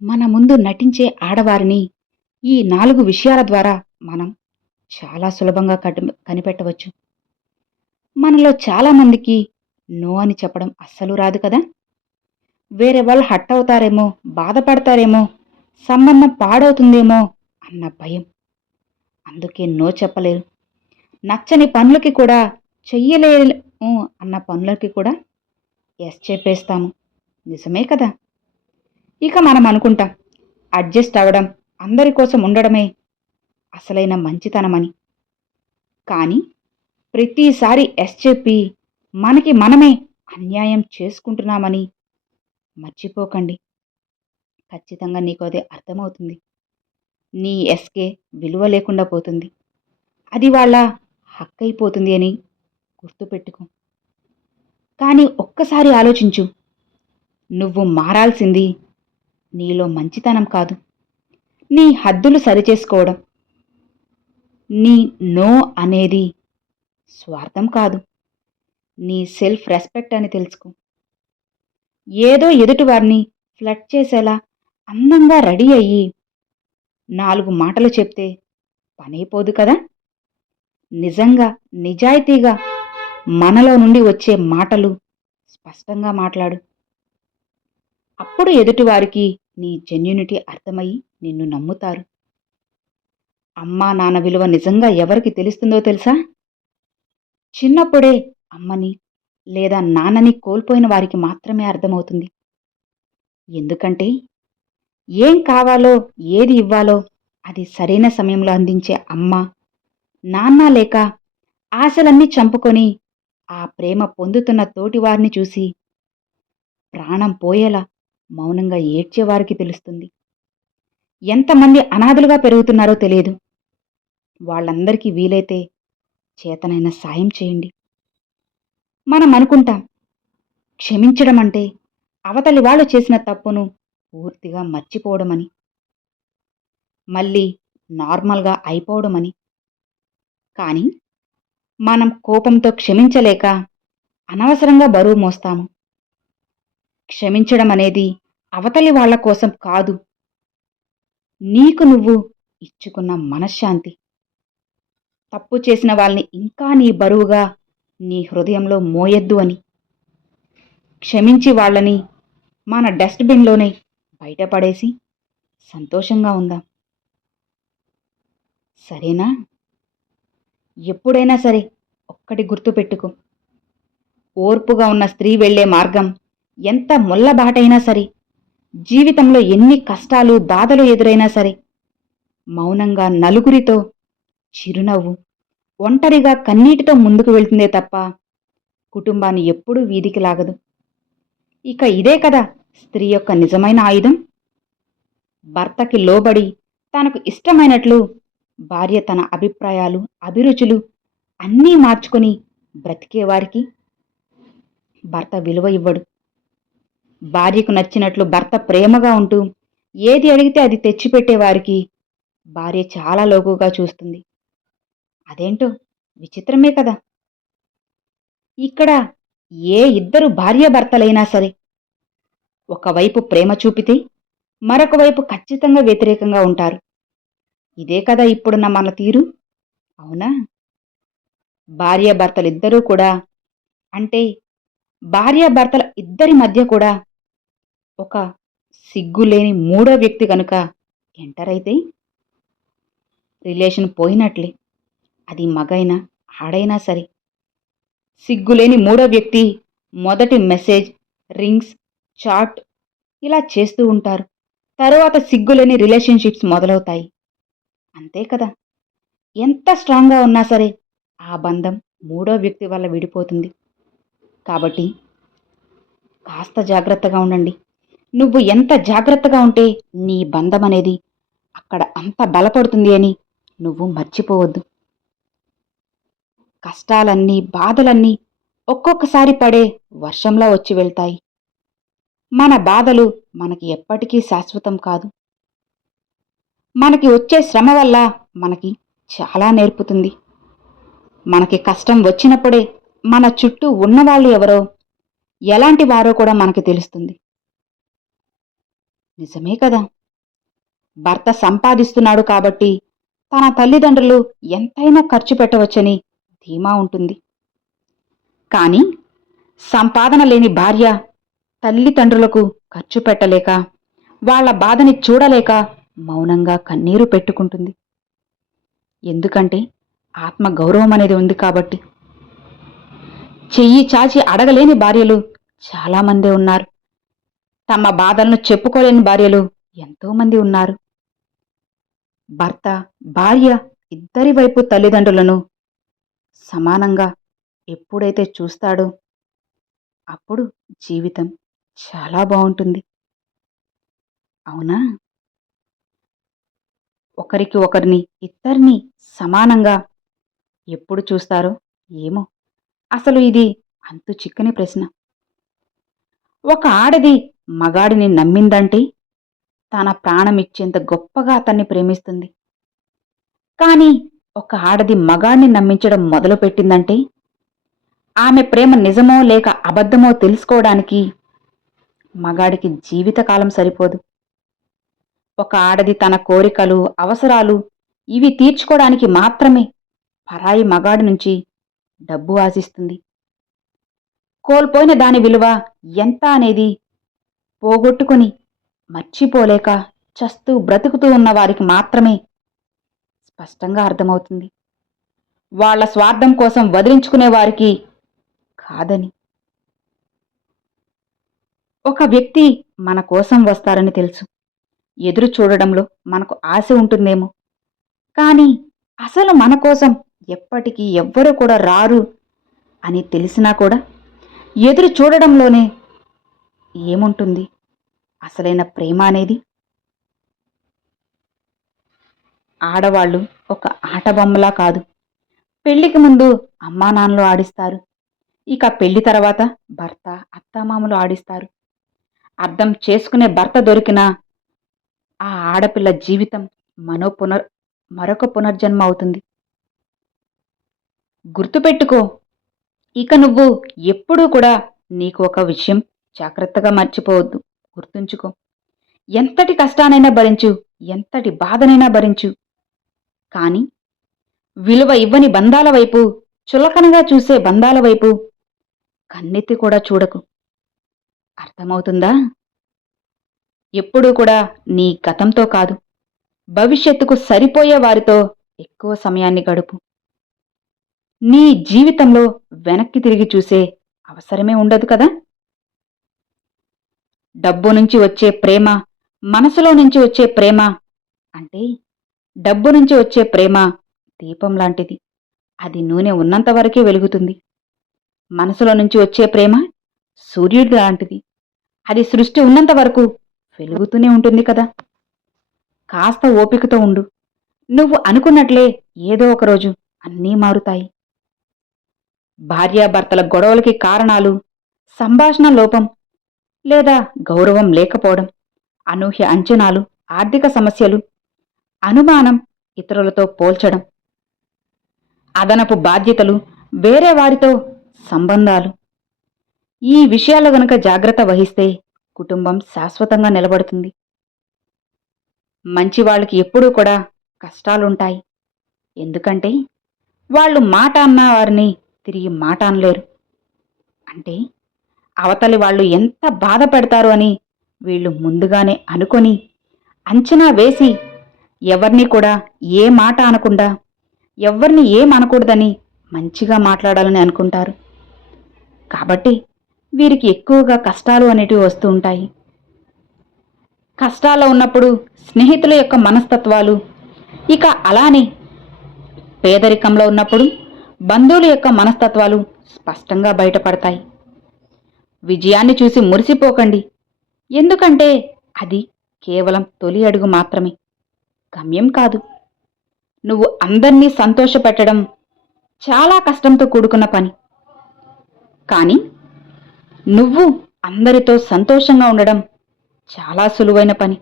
మన ముందు నటించే ఆడవారిని ఈ 4 విషయాల ద్వారా మనం చాలా సులభంగా కనిపెట్టవచ్చు. మనలో చాలామందికి నో అని చెప్పడం అస్సలు రాదు కదా! వేరే వాళ్ళు హర్ట్ అవుతారేమో, బాధపడతారేమో, సంబంధం పాడవుతుందేమో అన్న భయం. అందుకే నో చెప్పలేరు. నచ్చని పనులకి కూడా చెయ్యలేము అన్న పనులకి కూడా యెస్ చెప్పేస్తాము. నిజమే కదా! ఇక మనం అనుకుంటాం అడ్జస్ట్ అవ్వడం, అందరి కోసం ఉండడమే అసలైన మంచితనమని. కానీ ప్రతిసారి ఎస్ చెప్పి మనకి మనమే అన్యాయం చేసుకుంటున్నామని మర్చిపోకండి. ఖచ్చితంగా నీకు అదే అర్థమవుతుంది. నీ ఎస్‌కే విలువ లేకుండా పోతుంది. అది వాళ్ళ హక్కయిపోతుంది అని గుర్తుపెట్టుకో. కానీ ఒక్కసారి ఆలోచించు. నువ్వు మారాల్సింది నీలో మంచితనం కాదు. నీ హద్దులు సరిచేసుకోవడం. నీ నో అనేది స్వార్థం కాదు. నీ సెల్ఫ్ రెస్పెక్ట్ అని తెలుసుకో. ఏదో ఎదుటివారిని ఫ్లర్ట్ చేసేలా అందంగా రెడీ అయ్యి 4 మాటలు చెప్తే పనైపోదు కదా! నిజంగా, నిజాయితీగా మనలో నుండి వచ్చే మాటలు స్పష్టంగా మాట్లాడు. అప్పుడు ఎదుటివారికి నీ జెన్యూనిటీ అర్థమయ్యి నిన్ను నమ్ముతారు. అమ్మా నాన్న విలువ నిజంగా ఎవరికి తెలుస్తుందో తెలుసా? చిన్నప్పుడే అమ్మని లేదా నాన్నని కోల్పోయిన వారికి మాత్రమే అర్థమవుతుంది. ఎందుకంటే ఏం కావాలో, ఏది ఇవ్వాలో అది సరైన సమయంలో అందించే అమ్మ, నాన్న లేక ఆశలన్నీ చంపుకొని ఆ ప్రేమ పొందుతున్న తోటివారిని చూసి ప్రాణం పోయేలా మౌనంగా ఏడ్చేవారికి తెలుస్తుంది. ఎంతమంది అనాథలుగా పెరుగుతున్నారో తెలియదు. వాళ్ళందరికీ వీలైతే చేతనైన సాయం చేయండి. మనం అనుకుంటాం క్షమించడం అంటే అవతలి వాళ్ళు చేసిన తప్పును పూర్తిగా మర్చిపోవడమని, మళ్ళీ నార్మల్గా అయిపోవడమని. కానీ మనం కోపంతో క్షమించలేక అనవసరంగా బరువు మోస్తాము. క్షమించడం అనేది అవతలి వాళ్ళ కోసం కాదు, నీకు నువ్వు ఇచ్చుకున్న మనశ్శాంతి. తప్పు చేసిన వాళ్ళని ఇంకా నీ బరువుగా నీ హృదయంలో మోయొద్దు అని. క్షమించి వాళ్ళని మన డస్ట్‌బిన్‌లోనే బయటపడేసి సంతోషంగా ఉందాం. సరేనా? ఎప్పుడైనా సరే ఒక్కటి గుర్తుపెట్టుకో. ఓర్పుగా ఉన్న స్త్రీ వెళ్ళే మార్గం ఎంత ముళ్ళబాటైనా సరే, జీవితంలో ఎన్ని కష్టాలు, బాధలు ఎదురైనా సరే, మౌనంగా నలుగురితో చిరునవ్వు, ఒంటరిగా కన్నీటితో ముందుకు వెళ్తుందే తప్ప కుటుంబాన్ని ఎప్పుడూ వీధికి లాగదు. ఇక ఇదే కదా స్త్రీ యొక్క నిజమైన ఆయుధం. భర్తకి లోబడి తనకు ఇష్టమైనట్లు భార్య తన అభిప్రాయాలు, అభిరుచులు అన్నీ మార్చుకొని బ్రతికేవారికి భర్త విలువ ఇవ్వడు. భార్యకు నచ్చినట్లు భర్త ప్రేమగా ఉంటూ ఏది అడిగితే అది తెచ్చిపెట్టేవారికి భార్య చాలా లోకుగా చూస్తుంది. అదేంటో విచిత్రమే కదా! ఇక్కడ ఏ ఇద్దరు భార్యాభర్తలైనా సరే ఒకవైపు ప్రేమ చూపితే మరొక వైపు ఖచ్చితంగా వ్యతిరేకంగా ఉంటారు. ఇదే కదా ఇప్పుడున్న మన తీరు. అవునా? భార్యాభర్తలిద్దరూ కూడా, అంటే భార్యాభర్తల ఇద్దరి మధ్య కూడా ఒక సిగ్గులేని మూడో వ్యక్తి కనుక ఎంటర్ అయితే రిలేషన్ పోయినట్లే. అది మగైనా ఆడైనా సరే. సిగ్గులేని మూడో వ్యక్తి మొదటి మెసేజ్, రింగ్స్, చాట్ ఇలా చేస్తూ ఉంటారు. తరువాత సిగ్గులేని రిలేషన్షిప్స్ మొదలవుతాయి. అంతే కదా! ఎంత స్ట్రాంగ్గా ఉన్నా సరే ఆ బంధం మూడో వ్యక్తి వల్ల విడిపోతుంది. కాబట్టి కాస్త జాగ్రత్తగా ఉండండి. నువ్వు ఎంత జాగ్రత్తగా ఉంటే నీ బంధం అనేది అక్కడ అంత బలపడుతుంది అని నువ్వు మర్చిపోవద్దు. కష్టాలన్నీ, బాధలన్నీ ఒక్కొక్కసారి పడే వర్షంలా వచ్చి వెళ్తాయి. మన బాధలు మనకి ఎప్పటికీ శాశ్వతం కాదు. మనకి వచ్చే శ్రమ వల్ల మనకి చాలా నేర్పుతుంది. మనకి కష్టం వచ్చినప్పుడే మన చుట్టూ ఉన్నవాళ్ళు ఎవరో, ఎలాంటి వారో కూడా మనకి తెలుస్తుంది. నిజమే కదా. భర్త సంపాదిస్తున్నాడు కాబట్టి తన తల్లిదండ్రులు ఎంతైనా ఖర్చు పెట్టవచ్చని ధీమా ఉంటుంది. కానీ సంపాదన లేని భార్య తల్లిదండ్రులకు ఖర్చు పెట్టలేక, వాళ్ళ బాధని చూడలేక మౌనంగా కన్నీరు పెట్టుకుంటుంది. ఎందుకంటే ఆత్మ గౌరవం అనేది ఉంది కాబట్టి. చెయ్యి చాచి అడగలేని భార్యలు చాలామందే ఉన్నారు. తమ బాధలను చెప్పుకోలేని భార్యలు ఎంతోమంది ఉన్నారు. భర్త, భార్య ఇద్దరి వైపు తల్లిదండ్రులను సమానంగా ఎప్పుడైతే చూస్తాడో అప్పుడు జీవితం చాలా బావుంటుంది. అవునా? ఒకరికి ఒకరిని, ఇద్దరిని సమానంగా ఎప్పుడు చూస్తారో ఏమో. అసలు ఇది అంతు చిక్కని ప్రశ్న. ఒక ఆడది మగాడిని నమ్మిందంటే తన ప్రాణమిచ్చేంత గొప్పగా అతన్ని ప్రేమిస్తుంది. కానీ ఒక ఆడది మగాడిని నమ్మించడం మొదలుపెట్టిందంటే ఆమె ప్రేమ నిజమో లేక అబద్ధమో తెలుసుకోవడానికి మగాడికి జీవితకాలం సరిపోదు. ఒక ఆడది తన కోరికలు, అవసరాలు ఇవి తీర్చుకోవడానికి మాత్రమే పరాయి మగాడి నుంచి డబ్బు ఆశిస్తుంది. కోల్పోయిన దాని విలువ ఎంత అనేది పోగొట్టుకుని మర్చిపోలేక చస్తూ బ్రతుకుతూ ఉన్న వారికి మాత్రమే స్పష్టంగా అర్థమవుతుంది. వాళ్ళ స్వార్థం కోసం వదిలించుకునే వారికి కాదని. ఒక వ్యక్తి మన కోసం వస్తారని తెలుసు. ఎదురు చూడడంలో మనకు ఆశ ఉంటుందేమో. కానీ అసలు మన కోసం ఎప్పటికీ ఎవ్వరూ కూడా రారు అని తెలిసినా కూడా ఎదురు చూడడంలోనే ఏముంటుంది అసలైన ప్రేమ అనేది? ఆడవాళ్ళు ఒక ఆటబొమ్మలా కాదు. పెళ్లికి ముందు అమ్మా నాన్నలు ఆడిస్తారు. ఇక పెళ్లి తర్వాత భర్త, అత్తామామలు ఆడిస్తారు. అర్థం చేసుకునే భర్త దొరికినా ఆ ఆడపిల్ల జీవితం మరొక పునర్జన్మ అవుతుంది. గుర్తుపెట్టుకో, ఇక నువ్వు ఎప్పుడూ కూడా నీకు ఒక విషయం జాగ్రత్తగా మర్చిపోవద్దు. గుర్తుంచుకో, ఎంతటి కష్టానైనా భరించు, ఎంతటి బాధనైనా భరించు. కానీ విలువ ఇవ్వని బంధాల వైపు, చులకనగా చూసే బంధాల వైపు కన్నెత్తి కూడా చూడకు. అర్థమవుతుందా? ఎప్పుడూ కూడా నీ గతంతో కాదు, భవిష్యత్తుకు సరిపోయే వారితో ఎక్కువ సమయాన్ని గడుపు. నీ జీవితంలో వెనక్కి తిరిగి చూసే అవసరమే ఉండదు కదా. డబ్బు నుంచి వచ్చే ప్రేమ, మనసులో నుంచి వచ్చే ప్రేమ అంటే డబ్బు నుంచి వచ్చే ప్రేమ దీపం లాంటిది. అది నూనె ఉన్నంత వరకే వెలుగుతుంది. మనసులో నుంచి వచ్చే ప్రేమ సూర్యుడి లాంటిది. అది సృష్టి ఉన్నంత వరకు వెలుగుతూనే ఉంటుంది కదా. కాస్త ఓపికతో ఉండు. నువ్వు అనుకున్నట్లే ఏదో ఒకరోజు అన్నీ మారుతాయి. భార్యాభర్తల గొడవలకి కారణాలు సంభాషణ లోపం, లేదా గౌరవం లేకపోవడం, అనూహ్య అంచనాలు, ఆర్థిక సమస్యలు, అనుమానం, ఇతరులతో పోల్చడం, అదనపు బాధ్యతలు, వేరే వారితో సంబంధాలు. ఈ విషయాలు గనక జాగ్రత్త వహిస్తే కుటుంబం శాశ్వతంగా నిలబడుతుంది. మంచి వాళ్ళకి ఎప్పుడూ కూడా కష్టాలుంటాయి. ఎందుకంటే వాళ్ళు మాట అన్న వారిని తిరిగి మాట అనలేరు. అంటే అవతలి వాళ్ళు ఎంత బాధ పెడతారు అని వీళ్ళు ముందుగానే అనుకొని అంచనా వేసి ఎవరిని కూడా ఏ మాట అనకుండా, ఎవరిని ఏమనకూడదని మంచిగా మాట్లాడాలని అనుకుంటారు. కాబట్టి వీరికి ఎక్కువగా కష్టాలు అనేటివి వస్తూ ఉంటాయి. కష్టాల్లో ఉన్నప్పుడు స్నేహితుల యొక్క మనస్తత్వాలు, ఇక అలానే పేదరికంలో ఉన్నప్పుడు బంధువుల యొక్క మనస్తత్వాలు స్పష్టంగా బయటపడతాయి. విజయాన్ని చూసి మురిసిపోకండి. ఎందుకంటే అది కేవలం తొలి అడుగు మాత్రమే, గమ్యం కాదు. నువ్వు అందర్నీ సంతోషపెట్టడం చాలా కష్టంతో కూడుకున్న పని. కానీ నువ్వు అందరితో సంతోషంగా ఉండడం చాలా సులువైన పని.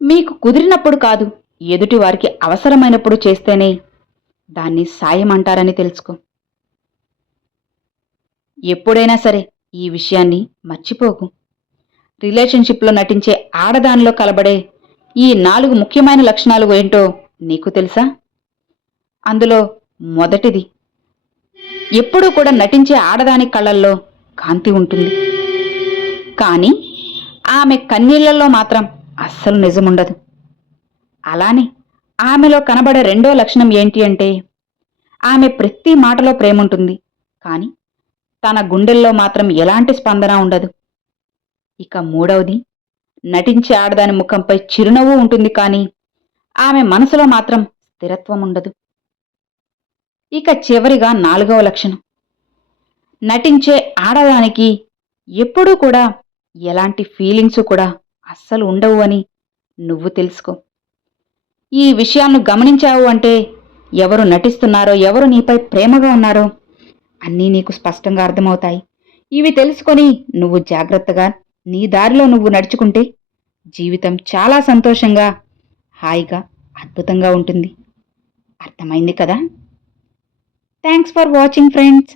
మీకు కుదిరినప్పుడు కాదు, ఎదుటి వారికి అవసరమైనప్పుడు చేస్తేనే దాన్ని సాయం అంటారని తెలుసుకో. ఎప్పుడైనా సరే ఈ విషయాన్ని మర్చిపోకు. రిలేషన్షిప్లో నటించే ఆడదానిలో కలబడే ఈ 4 ముఖ్యమైన లక్షణాలు ఏంటో నీకు తెలుసా? అందులో మొదటిది, ఎప్పుడూ కూడా నటించే ఆడదాని కళ్ళల్లో కాంతి ఉంటుంది. కానీ ఆమె కన్నీళ్లలో మాత్రం అస్సలు నిజముండదు. అలానే ఆమెలో కనబడే రెండో లక్షణం ఏంటి అంటే, ఆమె ప్రతి మాటలో ప్రేముంటుంది. కానీ తన గుండెల్లో మాత్రం ఎలాంటి స్పందన ఉండదు. ఇక మూడవది, నటించే ఆడదాని ముఖంపై చిరునవ్వు ఉంటుంది కానీ ఆమె మనసులో మాత్రం స్థిరత్వం ఉండదు. ఇక చివరిగా 4వ లక్షణం, నటించే ఆడదానికి ఎప్పుడూ కూడా ఎలాంటి ఫీలింగ్స్ కూడా అస్సలు ఉండవు అని నువ్వు తెలుసుకో. ఈ విషయాలను గమనించావు అంటే ఎవరు నటిస్తున్నారో, ఎవరు నీపై ప్రేమగా ఉన్నారో అన్నీ నీకు స్పష్టంగా అర్థమవుతాయి. ఇవి తెలుసుకొని నువ్వు జాగ్రత్తగా నీ దారిలో నువ్వు నడుచుకుంటే జీవితం చాలా సంతోషంగా, హాయిగా, అద్భుతంగా ఉంటుంది. అర్థమైంది కదా? Thanks for watching friends.